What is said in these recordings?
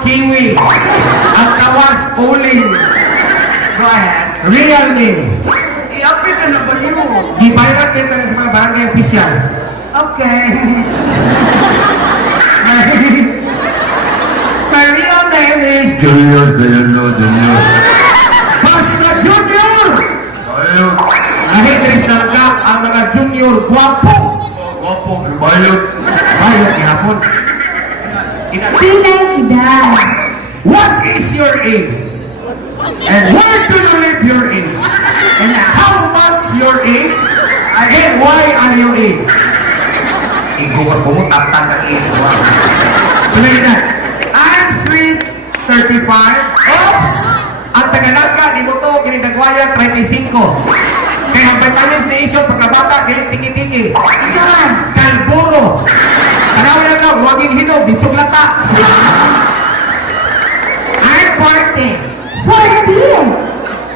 Kiwi. Ang tawas, Uling. Go ahead. Real name. I-update na na ba yun? Gibayad kita na sa mga barangay official. Okay. My real name is Julius Bayano Jr. Basta Junior! Bayot. Nahidris lang ka ang mga junior guwapo. Wapo, bayot. Bayad ihapon. Pilang edad. What is your age? And where do you live your age? And how much your age? And why are your age? Iguwas ko mo, taptang ka age ko. Tuloy na. I'm sweet 35. Oops! Ang taganagka, di mo to, kinidagwaya, 35. Kaya ang vitamins ni Iso, pagkabata, gilit tiki-tiki. Saan? Kalburo. Tanaw yan lang, huwaging hinog, bitsog lata. I'm 40. 14.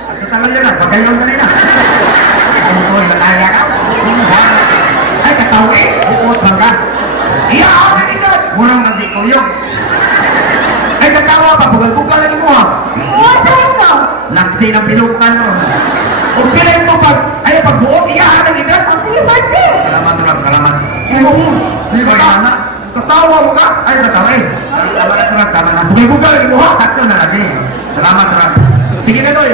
At tatagal nyo lang, pagkayon ka nila. Ano ko, ilalaya ka? Ay, katawi. Buot lang ka. Iya, ako na nito. Murang nandi ko yun. Ay, katawa pa, bugal-bugal lagi mo ha. What sa'yo ko? Laksi ng pilukan mo. Kung pilay mo pag, ay, pagbuot, iya, na nito. O sige, 14. Salamat lang, salamat. Ewan. Hindi ko na. Katawa mo ka? Ay, batawa eh. Tama na, tama na. Bugal-bugal lagi mo ha. Sakto na lagi. Salamat lang. Sige na, Noy.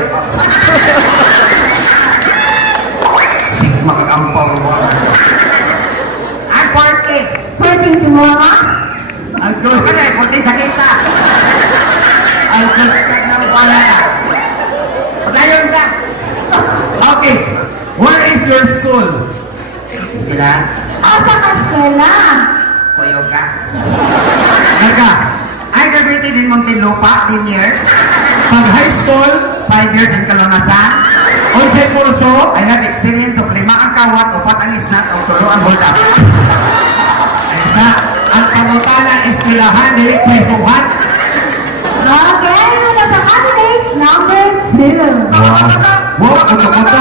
Sigma kagampaw mo. I'm 40. 14 mo ha? Ang gusto ka na eh, 40 sa kita. Ang gusto ka na wala na. Patayon ka. Okay. Where is your school? Sila, Asa ka eskwela? kuyog ka. Naga. I graduated in Muntinlupa, 10 years. Pag high school, 5 years in Kalunasan. onsay kurso, I have experience of 5 ang kawat, 4 ang isnat, o 3 ang bulda. ay sa ang pangutana eskwelahan, dili presuhan. Okay, muna sa candidate number 2. Wow, kuto-kuto.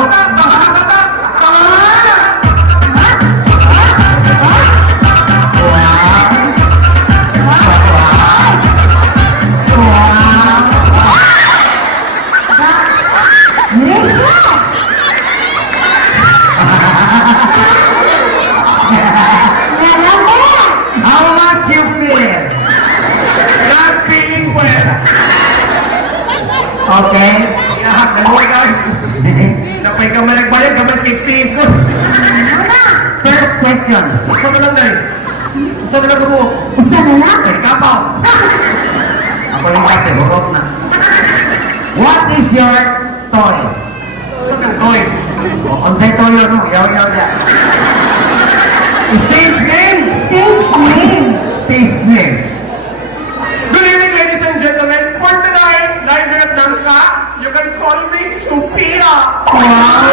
How much you feel? Not feeling well. Okay. Ihahak na mo ka. Napay ka man nagbayad, kamay sa experience ko. First question. Gusto mo lang dahil. Gusto mo lang mo. Usa na lang. Ay, kapaw. Ako yung kate, hurot na. What is your toy? Gusto mo lang toy. O, unsay toyo no? Yaw-yaw niya. Stage name. Stage name. Stage name. Good evening, ladies and gentlemen. For tonight, live here at Nangka, you can call me Sophia. Wow!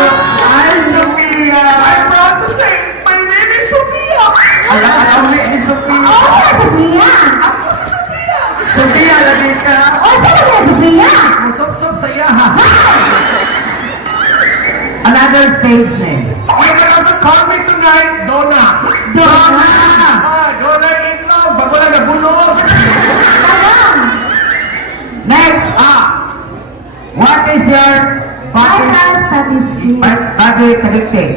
Ay, Sophia! I'm proud to say, my name is Sophia. Alam mo ni Sophia. Osa ka Sophia? Ako si Sophia. Sophia, lagi ka. Osa ka Sophia? Masop-sop sa iya, ha? Another stage name. You can also call me tonight, Donna. Donna! Donna Itlog. Bago lang nabulog. Alam. Next! What is your body? Vital statistics. Body statistic.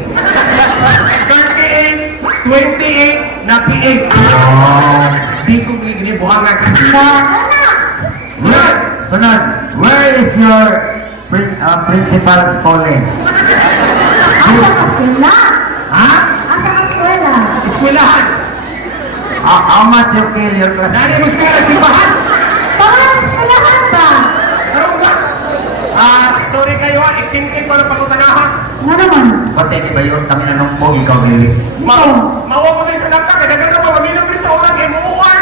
38, 28, na P8. Di ko gini buhangan ka. Sunod! Sunod! Where is your principal's calling? Asa ka eskwela? Ha? Asa ka eskwela? Eskwelahan. How much you kill your class? Nani mo eskwela simbahan? Pangalan eskwelahan ba? Ano ba? Sorry kayo ha. Exintin ko na pangutanahan. Nga naman. Pati di ba yun? Kami nanumpog, ikaw nili. Mawa mo rin sa nagka. Kadagan ka pa. Mamilong rin sa oras. Kaya muuar.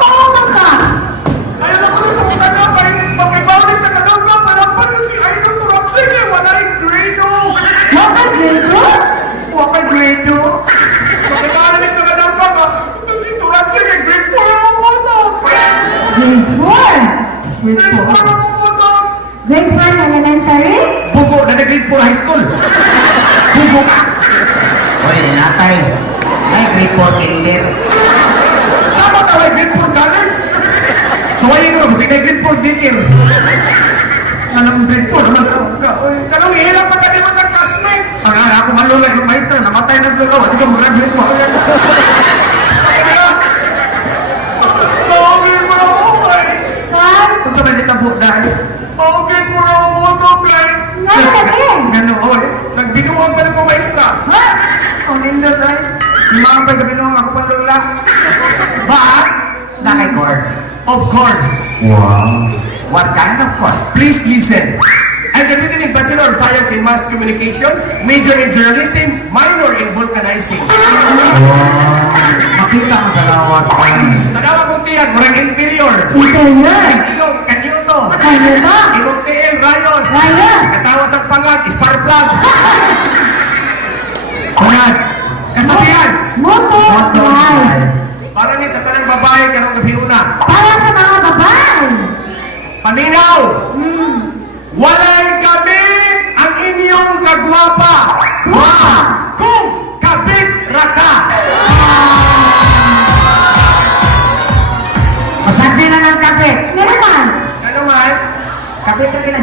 Ano ba utang ka? Ayun ako rin pangutan na. Pag-ibawin ka kagam ka. Panapan na si Idol Turoxy. Kaya wala yung grade o. What a grade? Huwag kay grade 2. Pag-ibawin ka kagam ka. Ito si Turoxy. Kaya grade 4 ako mo to. Grade 4. Grade 4 ako mo to. Grade 1 elementary? Bugo na grade 4 high school. Bugo ka. Oy, natay. Ay, grade 4 kinder. Sama ka grade 4 college. So ay ko, basta grade 4 dikir. Anong grade 4 naman ka? Kanong hirap pagkati mo ng classmate. Ang ako malulay ng maestra, namatay ng lulaw, at ikaw mag-graduate mo. Maugin mo na ako, kay. Kan? Kung sa may ditabo dahil, Maugin mo na ako, kay. Nga lagi. ganoon. Nagbinuwag ka na po, maestra. Ha? Ang indot ay, lumapay kami nung ako pang lula. Ba? Nakay course. Of course. Wow. What kind of course? Please listen. I'm graduated in Bachelor of Science in Mass Communication, major in Journalism, minor in Vulcanizing. Makita mo sa lawas. Nagawa kong tiyan, murang interior. Interior. Ilong, kanyuto. Kanya ba? Ilong tiil, rayos. Rayos. Katawa sa pangat, spark plug. Sunod. Kasabihan. Moto. Drive. Para ni sa tanang babae, karong gabi una. Para sa mga babae. Paminaw. Walay kabit ang inyong kagwapa. Kung kabit raka. Masante na ng kapit. Nga naman. Ano man? Kapit ka kina